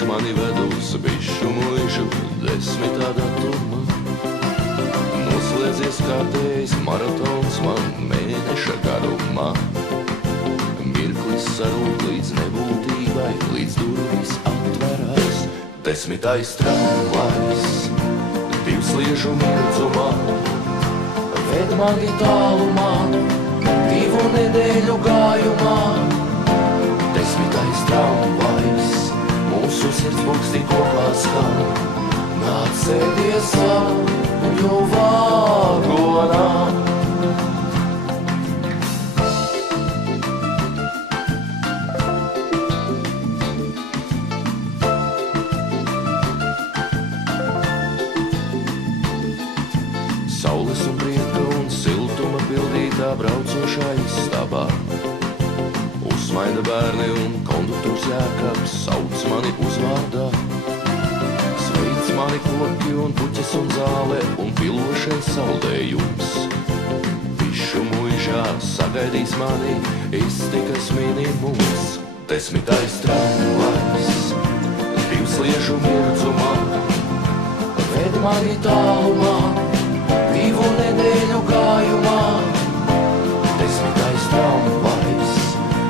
Ceļš mani ved uz bišu muižu 10. datumā. Noslēdzies kārtējs maratons man mēneša garumā. Mirklis sarūk līdz nebūtībai, līdz durvis atverās. 10. tramvajs, divsliežu mirdzumā, ved mani tālumā, 2 nedēļu gājumā. 10. tramvajs, mūsu sirdspulksti kopā skan. Nāc sēdies sapņu vagonā. Saules un prieka un siltuma pildītā braucošā istabā. Uzsmaida bērni un konduktors Jēkabs sauc mani uzvārdā. Sveic mani koki un puķes un zāle un pilošais saldējums. Bišu muižā sagaidīs mani iztikas minimums. 10. tramvajs, divsliežu mirdzumā, ved mani tālumā, 2 nedēļu gājumā. 10. tramvajs,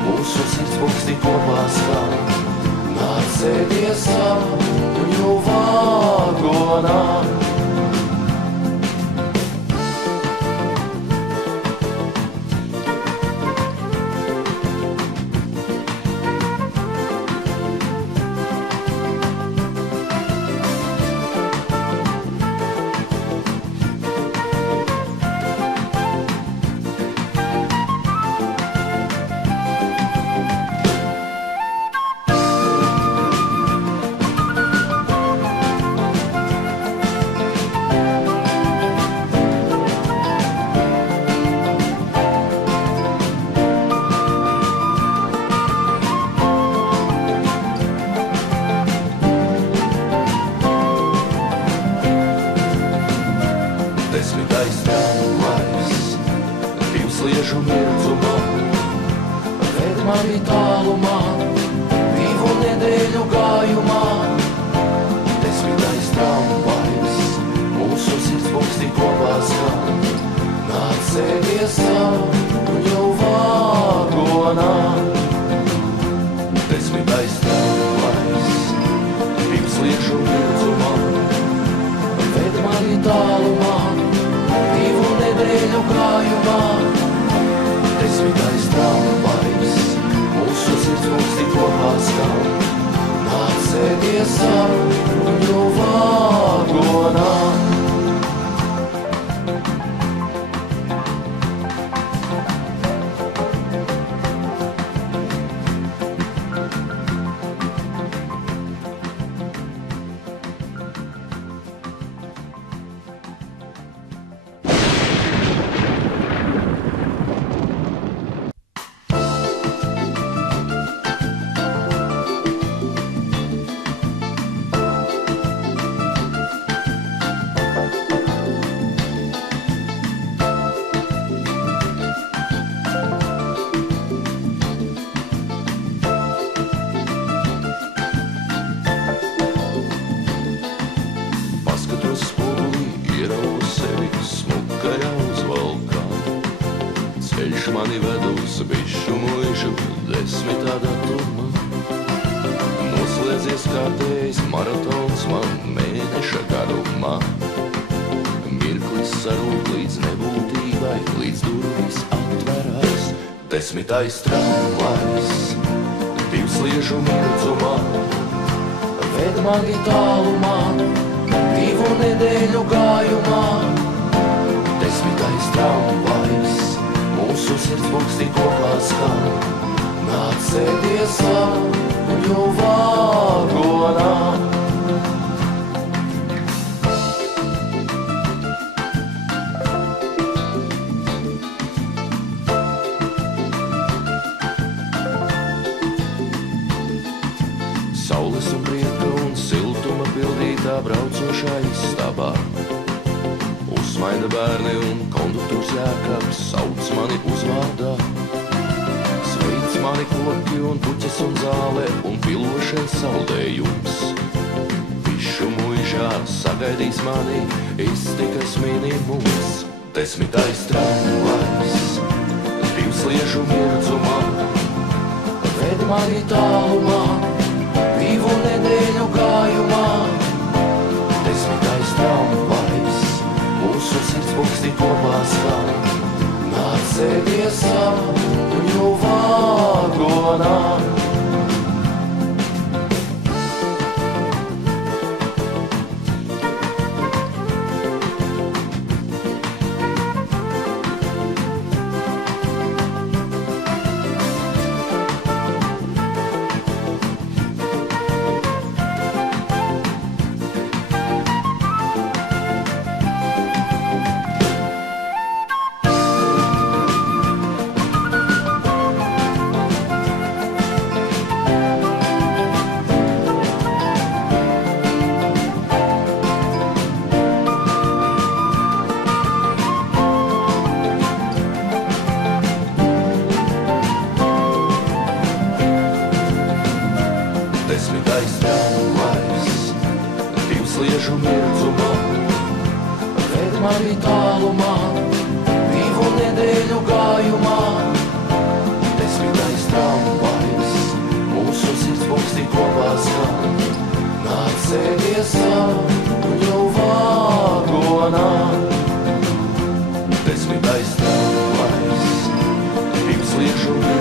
mūsu sirdspulksti kopā skan. Nāc sēdies sapņu vagonā. Divsliežu mirdzumā, ved mani tālumā, 2 nedēļu gājumā. 10. tramvajs, mūsu sirdspulksti kopā skan. Nāc sēdies sapņu vagonā. 10. tramvajs, divsliežu mirdzumā, ved mani tālumā, 2 nedēļu gājumā. 10. tramvajs, mūsu sirdspulksti kopā skan. Nāc sēdies sapņu vagonā. Ceļš mani ved uz bišu muižu 10. datumā. Noslēdzies kārtējs maratons man mēneša garumā. Mirklis sarūk līdz nebūtībai, līdz durvis atverās. 10. tramvajs, divsliežu mirdzumā, ved mani tālumā, 2 nedēļu gājumā. 10. tramvajs, mūsu sirdspulksti kopā skan. Nāc sēdies sapņu vagonā. Saules un prieka un siltuma pildītā braucošā istabā. Uzsmaida bērni un konduktors Jēkabs sauc mani uzvārdā. Sveic mani koki un puķes un zāle un pilošais saldējums. Bišu muižā sagaidīs mani iztikas minimums. 10. tramvajs, divsliežu mirdzumā, ved mani tālumā, 2 nedēļu gājumā. 10. tramvajs, mūsu sirdspūksti kopā skan. Nāc sēdies sapņu vagonā. Divsliežu mirdzumā, ved mani tālumā, 2 nedēļu gājumā. 10. tramvajs, mūsu sirdspūksti kopā skan. Nāc sēdies sapņu vagonā. 10. tramvajs, divsliežu mirdzumā.